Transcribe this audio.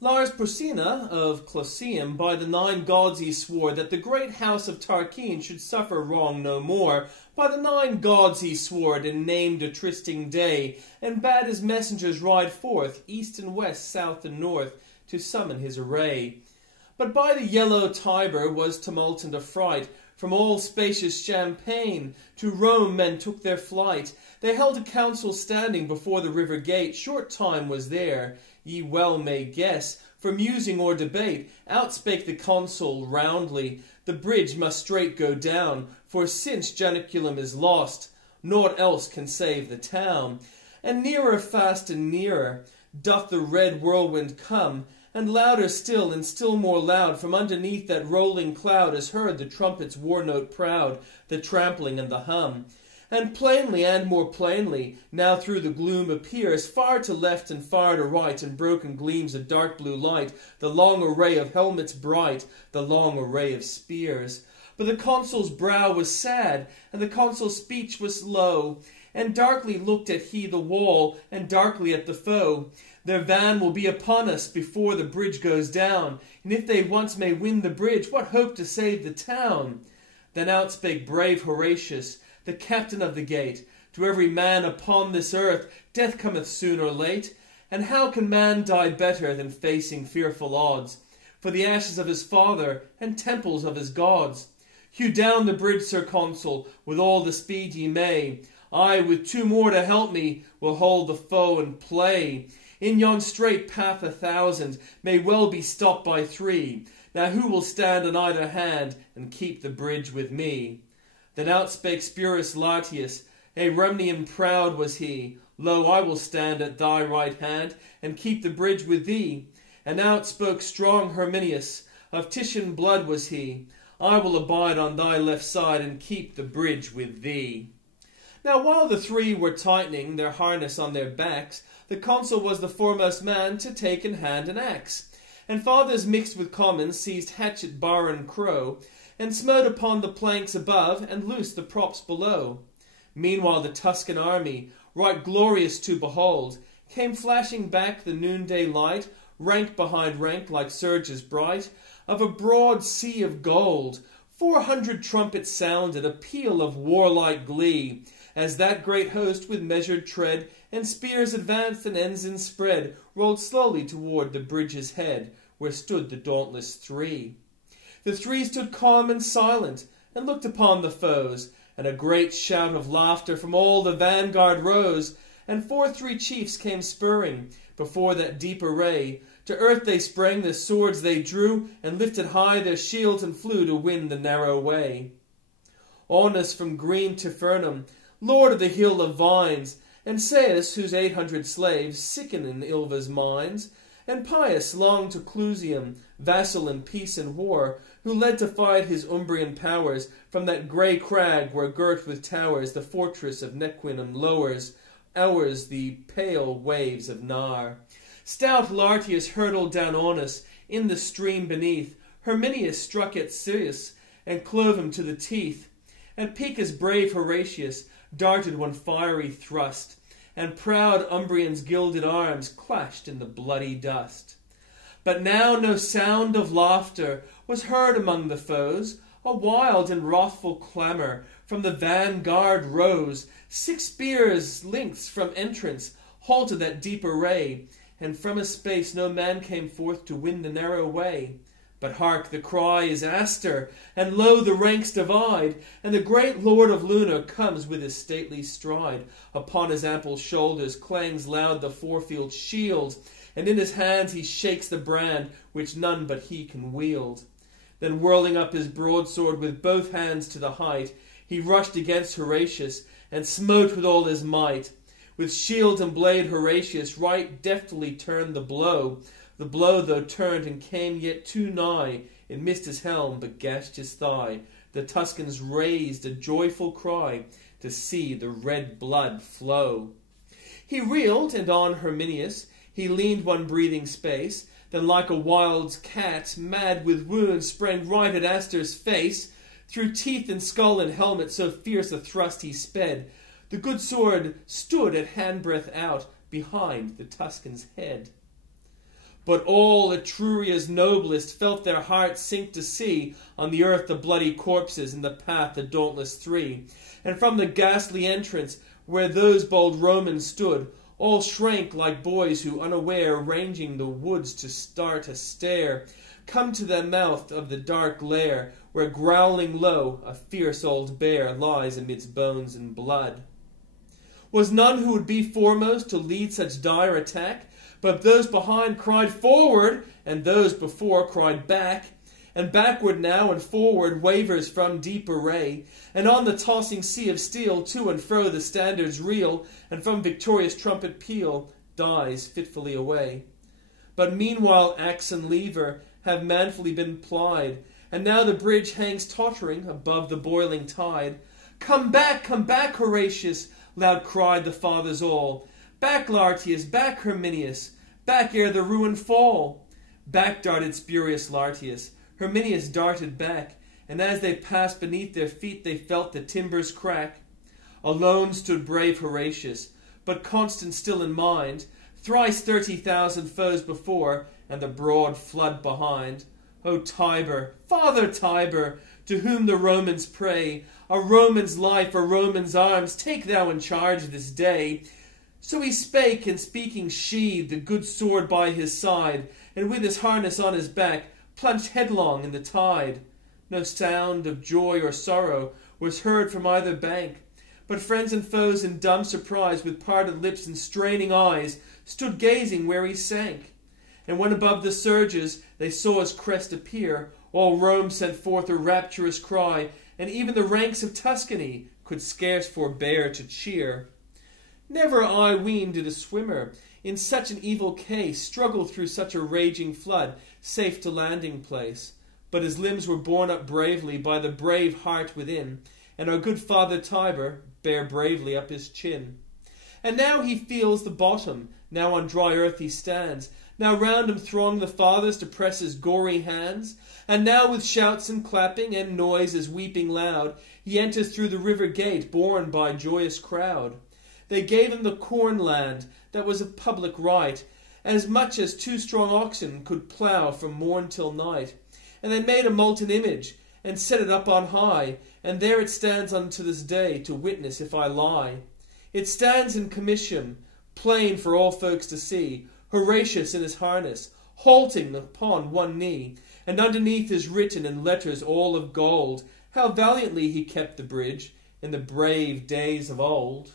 Lars Porsenna of Clusium, by the 9 gods he swore that the great house of Tarquin should suffer wrong no more. By the 9 gods he swore it, and named a trysting day, and bade his messengers ride forth, east and west, south and north, to summon his array. But by the yellow Tiber was tumult and affright. From all spacious Champagne to Rome men took their flight. They held a council standing before the river gate. Short time was there, ye well may guess, for musing or debate. Outspake the consul roundly, the bridge must straight go down, for since Janiculum is lost, naught else can save the town. And nearer, fast and nearer, doth the red whirlwind come, and louder still, and still more loud, from underneath that rolling cloud is heard the trumpet's war note proud, the trampling and the hum. And plainly and more plainly now through the gloom appears, far to left and far to right, in broken gleams of dark blue light, the long array of helmets bright, the long array of spears. But the consul's brow was sad, and the consul's speech was low, and darkly looked at he the wall, and darkly at the foe. Their van will be upon us before the bridge goes down, and if they once may win the bridge, what hope to save the town? Then outspake brave Horatius, the captain of the gate, to every man upon this earth death cometh soon or late, and how can man die better than facing fearful odds, for the ashes of his father and temples of his gods? Hew down the bridge, Sir Consul, with all the speed ye may. I, with 2 more to help me, will hold the foe and play. In yon straight path 1,000 may well be stopped by 3. Now who will stand on either hand and keep the bridge with me? Then outspake Publius Horatius, a Remnian proud was he. Lo, I will stand at thy right hand and keep the bridge with thee. And outspoke strong Herminius, of Titian blood was he. I will abide on thy left side and keep the bridge with thee. Now while the 3 were tightening their harness on their backs, the consul was the foremost man to take in hand an axe. And fathers mixed with commons seized hatchet, bar, and crow, and smote upon the planks above, and loosed the props below. Meanwhile the Tuscan army, right glorious to behold, came flashing back the noonday light, rank behind rank like surges bright, of a broad sea of gold. 400 trumpets sounded, a peal of warlike glee, as that great host with measured tread, and spears advanced and ensigns spread, rolled slowly toward the bridge's head, where stood the dauntless 3. The 3 stood calm and silent, and looked upon the foes, and a great shout of laughter from all the vanguard rose, and 3 chiefs came spurring before that deep array. To earth they sprang, their swords they drew, and lifted high their shields, and flew to win the narrow way. Aunus from green Tifernum, lord of the hill of vines, and Sais, whose 800 slaves sicken in Ilva's mines, and Pius long to Clusium, vassal in peace and war, who led to fight his Umbrian powers from that grey crag where girt with towers the fortress of Nequinum lowers ours the pale waves of Nar. Stout Lartius hurtled down Aunus in the stream beneath. Herminius struck at Sirius and clove him to the teeth. And Pica's brave Horatius darted one fiery thrust, and proud Umbrian's gilded arms clashed in the bloody dust. But now no sound of laughter was heard among the foes. A wild and wrathful clamour from the vanguard rose. 6 spears' lengths from entrance halted that deep array, and from a space no man came forth to win the narrow way. But hark, the cry is Astur, and lo, the ranks divide, and the great lord of Luna comes with his stately stride. Upon his ample shoulders clangs loud the four-field shield, and in his hands he shakes the brand which none but he can wield. Then whirling up his broadsword with both hands to the height, he rushed against Horatius, and smote with all his might. With shield and blade Horatius right deftly turned the blow. The blow, though turned and came yet too nigh, it missed his helm, but gashed his thigh. The Tuscans raised a joyful cry to see the red blood flow. He reeled, and on Herminius he leaned one breathing space, then like a wild cat, mad with wounds, sprang right at Astur's face. Through teeth and skull and helmet so fierce a thrust he sped. The good sword stood at handbreadth out behind the Tuscan's head. But all Etruria's noblest felt their hearts sink to see on the earth the bloody corpses, in the path the dauntless three. And from the ghastly entrance, where those bold Romans stood, all shrank like boys who, unaware, ranging the woods to start a stare, come to the mouth of the dark lair, where growling low a fierce old bear lies amidst bones and blood. Was none who would be foremost to lead such dire attack, but those behind cried forward, and those before cried back. And backward now and forward wavers from deep array, and on the tossing sea of steel to and fro the standards reel, and from victorious trumpet peal dies fitfully away. But meanwhile axe and lever have manfully been plied, and now the bridge hangs tottering above the boiling tide. Come back, Horatius!" loud cried the fathers all. "Back, Lartius, back, Herminius, back ere the ruin fall." Back darted Spurius Lartius, Herminius darted back, and as they passed beneath their feet they felt the timbers crack. Alone stood brave Horatius, but constant still in mind, thrice 30,000 foes before, and the broad flood behind. O Tiber, Father Tiber, to whom the Romans pray, a Roman's life, a Roman's arms, take thou in charge this day. So he spake, and speaking sheathed the good sword by his side, and with his harness on his back plunged headlong in the tide. No sound of joy or sorrow was heard from either bank, but friends and foes in dumb surprise, with parted lips and straining eyes, stood gazing where he sank. And when above the surges they saw his crest appear, all Rome sent forth a rapturous cry, and even the ranks of Tuscany could scarce forbear to cheer. Never, I ween, did a swimmer in such an evil case struggle through such a raging flood, safe to landing place. But his limbs were borne up bravely by the brave heart within, and our good Father Tiber bare bravely up his chin. And now he feels the bottom, now on dry earth he stands, now round him throng the fathers to press his gory hands, and now with shouts and clapping and noise as weeping loud, he enters through the river gate borne by joyous crowd. They gave him the corn land that was a public right, as much as 2 strong oxen could plough from morn till night. And they made a molten image, and set it up on high, and there it stands unto this day, to witness if I lie. It stands in Comitium, plain for all folks to see, Horatius in his harness, halting upon one knee, and underneath is written in letters all of gold, how valiantly he kept the bridge in the brave days of old.